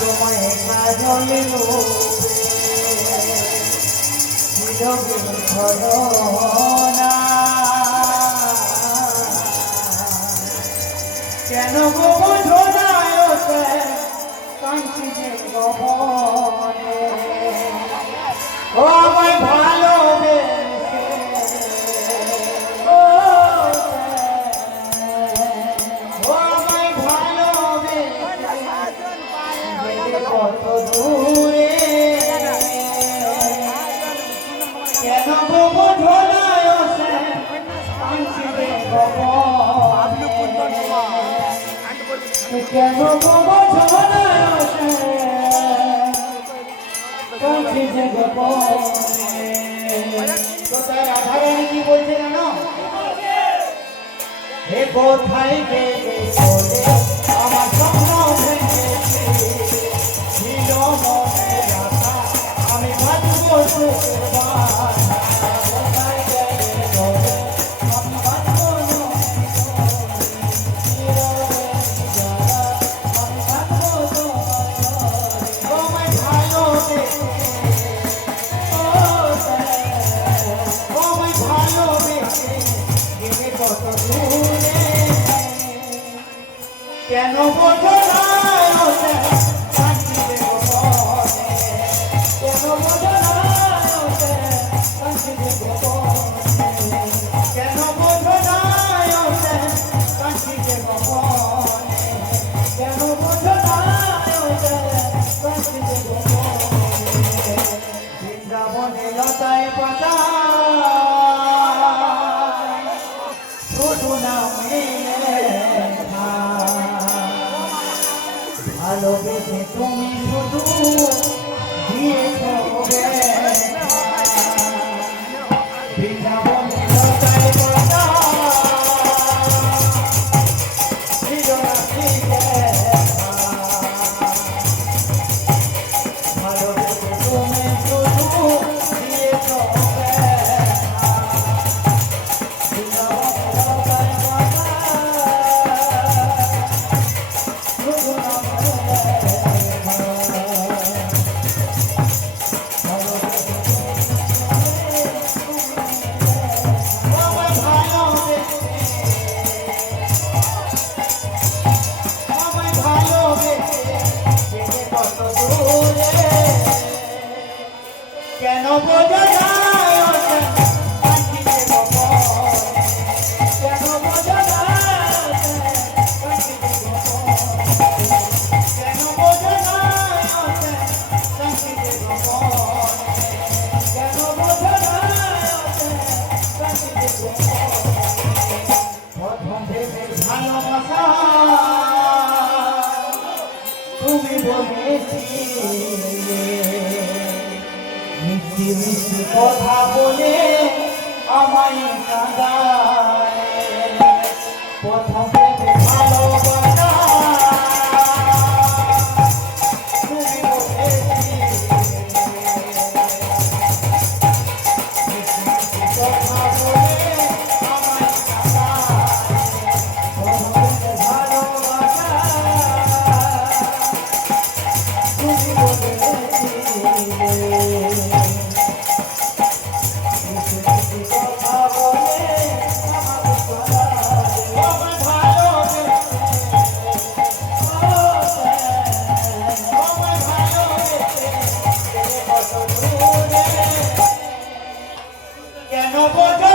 তোমায় কাজলে ঘটনা কেন গো বোঝোনায় কাঁদছি যে গহনে ও আমায় ভালোবেসে ও আমায় ভালোবেসে কত দূরে কেন গো বোঝোনায় কাঁদছি যে গহনে কেন গো বোঝোনায় কাঁদছি যে গহনে তো তার রাধারানী কি বলছে জানো হে কোথায় গেলে চলে আমার স্বপ্ন ভেঙেছে ছিল মনে রাখা আমি বাঁচবো সুখের বাসা কোথায় গেলে চলে আমি বাঁচবো আমি বাঁচবো তোমায় ভালোবেসে কেন বোঝো না কেন বোঝো না কেন বোঝো না কেন বোঝো না বৃন্দাবনে লতায় পাতা শুধু নামে ভালোবেসে তুমি শুধু দিয়েছ বৃন্দাবনে লতায় পাতা ছিল না ভালোবেসে তুমি শুধু দিয়েছ কেন বোঝা যায় কেন বোঝা যায় কেন বোঝা যায় কেন বোঝা প্রথম ভেবে ভালোবাসা তুমি বলেছিলে মিষ্টি মিষ্টি কথা বলে আমায় কাঁদালে প্রথম ভেবে ভালোবাসা তুমি বলেছিলে মিষ্টি মিষ্টি কথা বলে আমায় কাঁদালে প্রথম ভেবে ভালোবাসা তুমি বলেছিলে কেন বোঝো